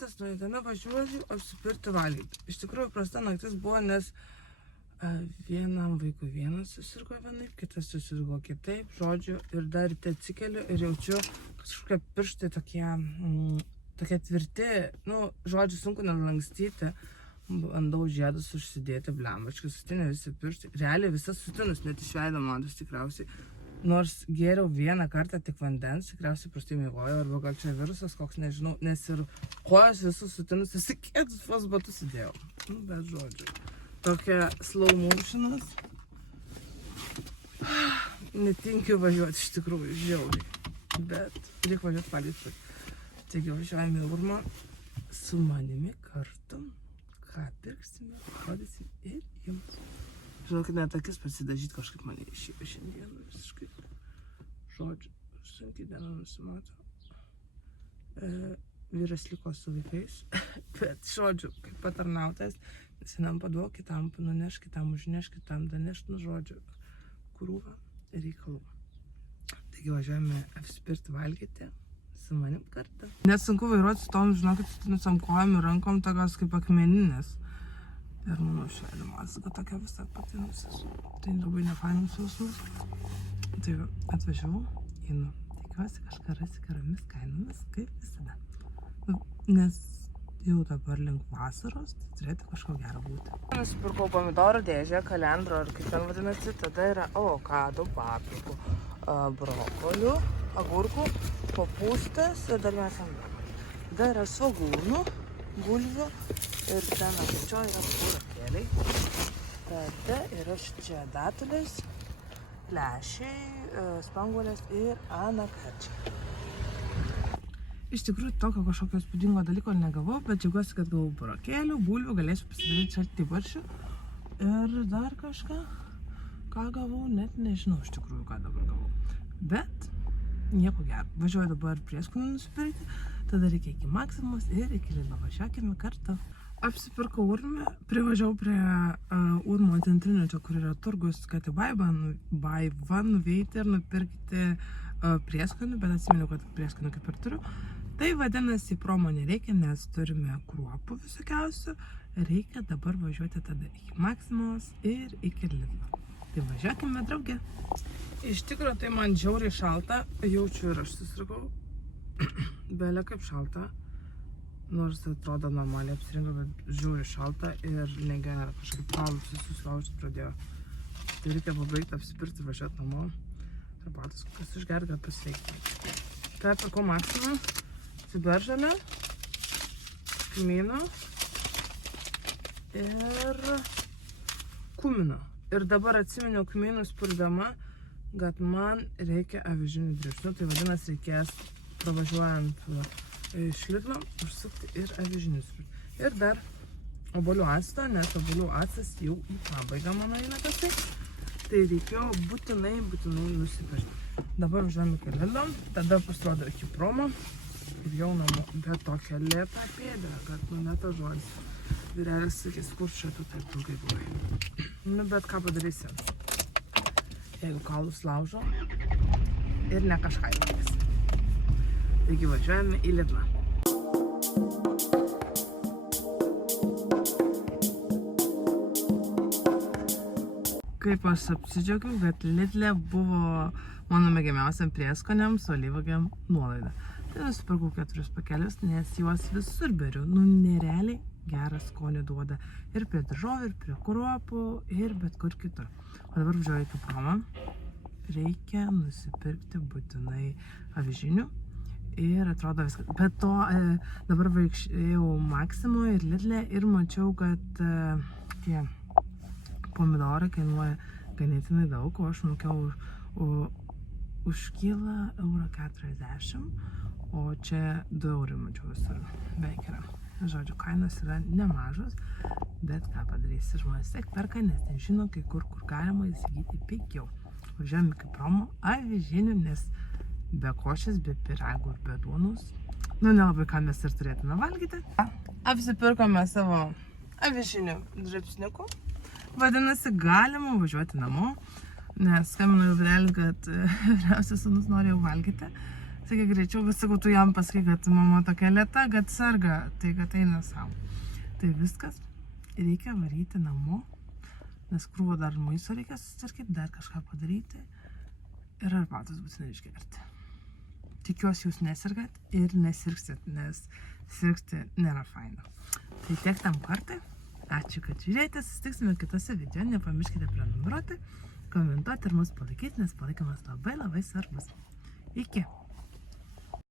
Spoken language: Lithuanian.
kartas nuėdami važiuoju apsipirkti valgyti. Iš tikrųjų, prasta naktis buvo, nes vienam vaikui vienas susirgo vienaip, kitas susirgo kitaip, žodžiu, ir dar ryte atsikeliu ir jaučiu kažkokie pirštai tokie tvirti, žodžiu, sunku nelankstyti, bandau žiedus užsidėti, blembačkai, sutinė visi pirštai, realiai visas sutinus, net iš veido matos tikriausiai, nors gėriau vieną kartą tik vandens, tikriausiai prastai miegojo, arba gal čia virusas koks, nežinau, nes ir kojas visus sutinus, visi kėdus vos batus įdėjau, bet žodžiu. Tokia slow motionas. Netinkiu važiuoti iš tikrųjų, žiauriai. Bet reikia važiuoti valgyti. Taigi važiuojame į Urmą su manimi kartu. Ką pirksime, rodysim ir jums. Žinokit, net akis pasidažyti kažkaip mane išėjo šiandieną visiškai. Žodžiu, sunkiai diena nusimato. Vyras liko su vaikais, bet žodžiu, kaip patarnautas, nes vienam paduok, kitam nuneš, kitam užneš, kitam daneš, žodžiu, krūvą reikalų. Taigi važiuojame apsipirkti valgyti su manim kartą. Net sunku vairuoti su tom, žinokit, nusiam kojom ir rankom tokios kaip akmeninės. Ir mano švelė mazga tokia visą patinusis. Tai labai nefainus jausmus. Tai atvažiavau, einu. Tikiuosi kažką rasi geromis kainomis, kaip visada. Nes jau dabar link vasaros, tai turėtų kažko gero būti. Nusipirkau pomidorų dėžę, kalendro, ar kaip ten vadinasi, tada yra avokadų, paprikų, brokolių, agurkų, kopūstas ir dar mes ant. Tada yra svogūnų, bulvių ir ten apačioje yra burokėliai. Tada yra čia datulės, lęšiai, spanguolės ir anakarčiai. Iš tikrųjų, tokio kažkokio spūdingo dalyko negavau, bet džiaugiuosi, kad gavau burokėlių, bulvių, galėsiu pasidaryti šaltibarščių ir dar kažką. Ką gavau, net nežinau iš tikrųjų, ką dabar gavau. Bet nieko gero. Važiuoju dabar prieskonių nusipirkti, tada reikia iki Maksimos ir iki Lidlo. Važiuokime kartu. Apsipirkau Urmę, privažiavau prie Urmo centrinio, čia kur yra turgus, kad į Baivą nuveiti ir nupirkti prieskonių, bet atsiminiau, kad prieskonių kaip ir turiu. Tai vadinasi, promo nereikia, nes turime kruopų visokiausių. Reikia dabar važiuoti tada iki Maksimos ir iki Lidlo. Tai važiuokime, draugė. Iš tikrųjų, tai man žiauriai šalta. Jaučiu ir aš susirgau. Belia kaip šalta. Nors atrodo normaliai apsirinko, bet žiauriai šalta ir negera. Kažkaip kaulus visus laužti pradėjo. Tai reikia pabaigti apsipirkti, važiuoti namo. Ir batus kas išgerti, kad pasveikti. Tai pirkau Maksimą, ciberžalę, kmyną ir kumino. Ir dabar atsiminiau kmynus purdama, kad man reikia avižinių dribsnių. Tai vadinasi, reikės pravažiuojant iš Lidlo užsukti ir avižinius. Ir dar obuolių acto, nes obuolių actas jau į pabaigą mano eina tasai. Tai reikėjo būtinai nusipirkti. Dabar važiuojame iki Lidlo, tada pasirodo iki promo ir jau namo. Bet tokia lėta pėdė, kad netas žodis. Vyrelis sakys, kur čia tu taip ilgai buvai. Bet ką padarysi, jeigu kaulus laužo ir ne kažką reikės. Taigi važiuojame į Lidlą. Kaip aš apsidžiaugiau, kad Lidle buvo mano mėgiamiausiam prieskoniams su alyvuogėm nuolaida. Tai nusipirkau 4 pakelius, nes juos visur beriu. Nerealiai gerą skonį duoda. Ir prie daržovių, ir prie kruopų, ir bet kur kitur. O dabar važiuoju iki promo. Reikia nusipirkti būtinai avižinių. Ir atrodo viskas. Bet to dabar vaikščiau Maksimoje ir Lidle ir mačiau, kad tie pomidorai kainuoja ganėtinai daug, o aš mokėjau už kilą €1,40, o čia 2 eurai mačiau visur beveik yra. Žodžiu, kainos yra nemažos, bet ką padarysi, žmonės tiek perka, nes nežino, kai kur galima įsigyti pigiau. Važiuojame iki promo avižinių, nes be košės, be pyragų ir be duonos. Nelabai ką mes ir turėtume valgyti. Apsipirkome savo avižinių dribsniukų. Vadinasi, galima važiuoti namo, nes skambino vyrelis, kad vyriausias sūnus nori jau valgyti. Taigi greičiau vis sakau, tu jam pasakai, kad mama tokia lėta, kad serga, tai kad eina savo. Tai viskas, reikia varyti namo, nes krūvo dar maisto reikia susitvarkyti, dar kažką padaryti ir arbatos būtinai išgerti. Tikiuosi jūs nesergat ir nesirgsit, nes sirgti nėra faina. Tai tiek tam kartą. Ačiū, kad žiūrėjote, susitiksime kitose video, nepamirškite prenumeruoti, komentuoti ir mus palaikyti, nes palaikymas labai svarbus. Iki!